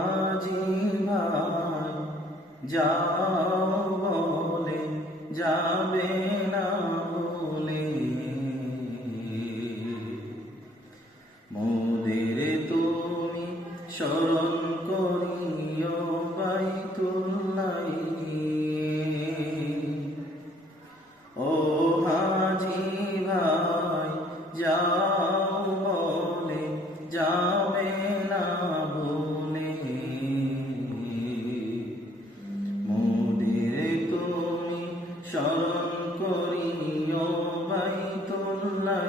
হাজি ভাই যাও বলে যাবে না বলে, মোদের তুমি স্মরণ করিও বাইতুল্লাহ। ও হাজি ভাই যাও বলে যাবে না বলে, মোদের তুমি স্মরণ করিও বাইতুল্লাহ।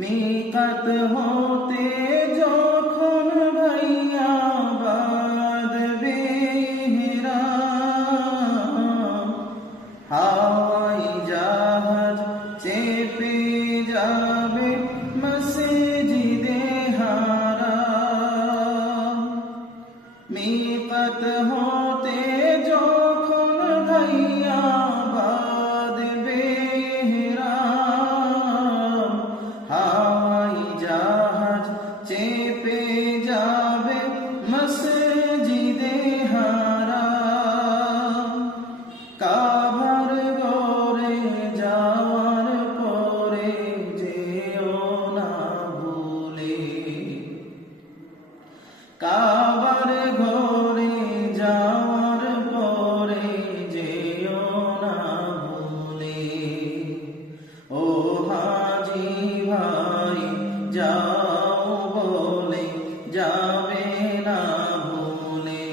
মিকাত হতে যখন ভাইয়া বাঁধবে ইহরাম, হাওয়াই জাহাজ চেপে যাবে মসজিদে হারাম। মিকাত হতে যখন ভাইয়া বাঁধবে ইহরাম, হাওয়াই জাহাজ চেপে যাবে মসজিদে হারাম। কাবার ঘরে যাওয়ার পরে যেও না ভুলে, কাবার ঘরে যাওয়ার পরে যেও না ভুলে। ও হাজি ভাই যাও বলে যাবে না ভুলে,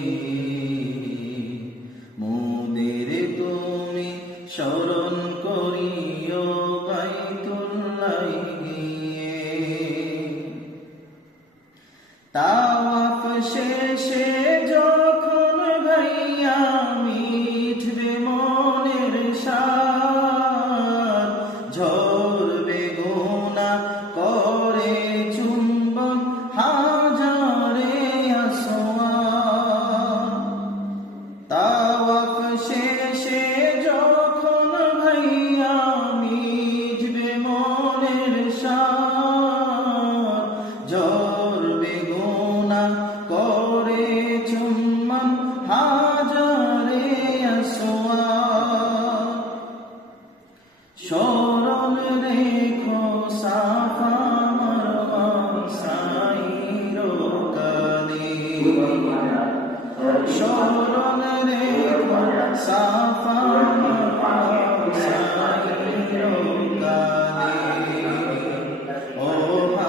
মোদের তুমি স্মরণ করিও বাইতুল্লাহ গিয়ে। তাওয়াফ শেষে যখন ভাইয়া মিটবে মনের সাধ, ঝরবে গুনাহ করে চুম্বন হাজারে আসওয়াদ। তাওয়াফ শেষে যখন ভাইয়া মিটবে মনের সাধ, ঝরবে গুনাহ করে চুম্বন হাজারে আসওয়াদ। স্মরণ রেখো সাফা মারওয়া সাইর কালে, স্মরণ রেখো সাফা মারওয়া সাইর কালে।